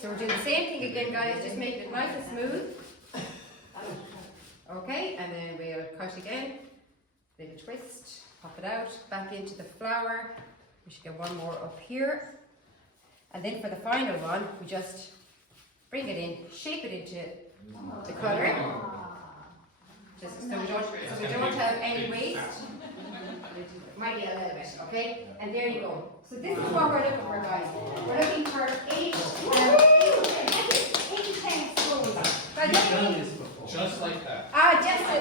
So we're doing the same thing again, guys, just making it nice and smooth. Okay, and then we'll cut again, little twist, pop it out, back into the flower. We should get one more up here. And then for the final one, we just bring it in, shape it into the colour. Just so we don't have any waste. Might be a little bit, okay? And there you go. So this is what we're looking for, guys. We're looking for 8 to 10 spoons. Just like that.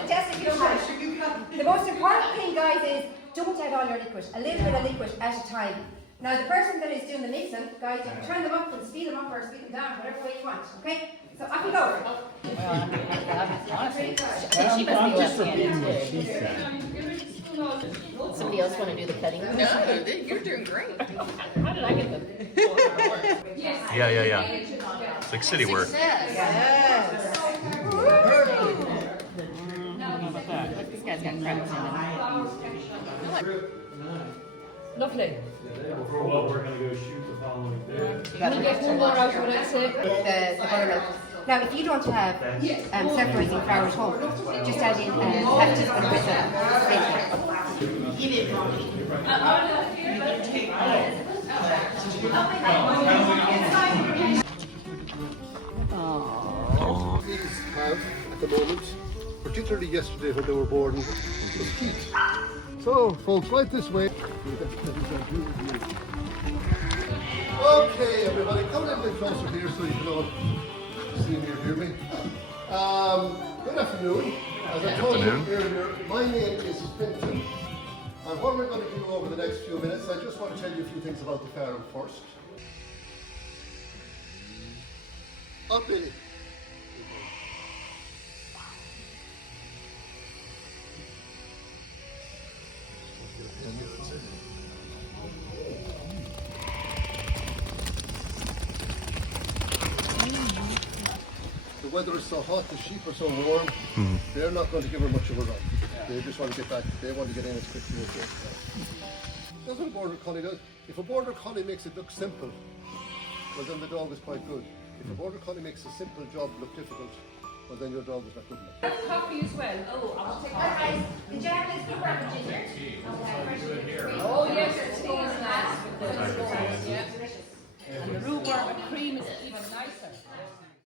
Just if you don't have. The most important thing, guys, is don't add all your liquid. A little bit of liquid at a time. Now, the person that is doing the mixing, guys, you can turn them up and speed them up or speed them down, whatever way you want, okay? So up you go. Honestly, she must be left-handed. Somebody else want to do the cutting? No, you're doing great. How did I get them? Yeah. It's like city work. Yes. This guy's got cracks in him. Lovely. For what we're going to go shoot the following day. We'll get one more out of it, that's it. The buttermilk. Now, if you don't have separating flour at home, just add in half teaspoon with Eat it, Mommy. These have, at the moment, particularly yesterday when they were born, was heat. So, folks, right this way. Okay, everybody, come a little bit closer here so you can all see me or hear me. Good afternoon. As I told you earlier, my name is Finton. And what we're going to do over the next few minutes, I just want to tell you a few things about the farm first. Up in it. The weather is so hot, the sheep are so warm, they're not going to give her much of a run. They just want to get back, they want to get in as quickly as they can. That's what a border collie does. If a border collie makes it look simple, well then the dog is quite good. If a border collie makes a simple job look difficult, well then your dog is not good enough. Have coffee as well. Oh, I'll take coffee. The jam is good for ginger. Oh, yes, it's nice. And the rhubarb and cream is even nicer.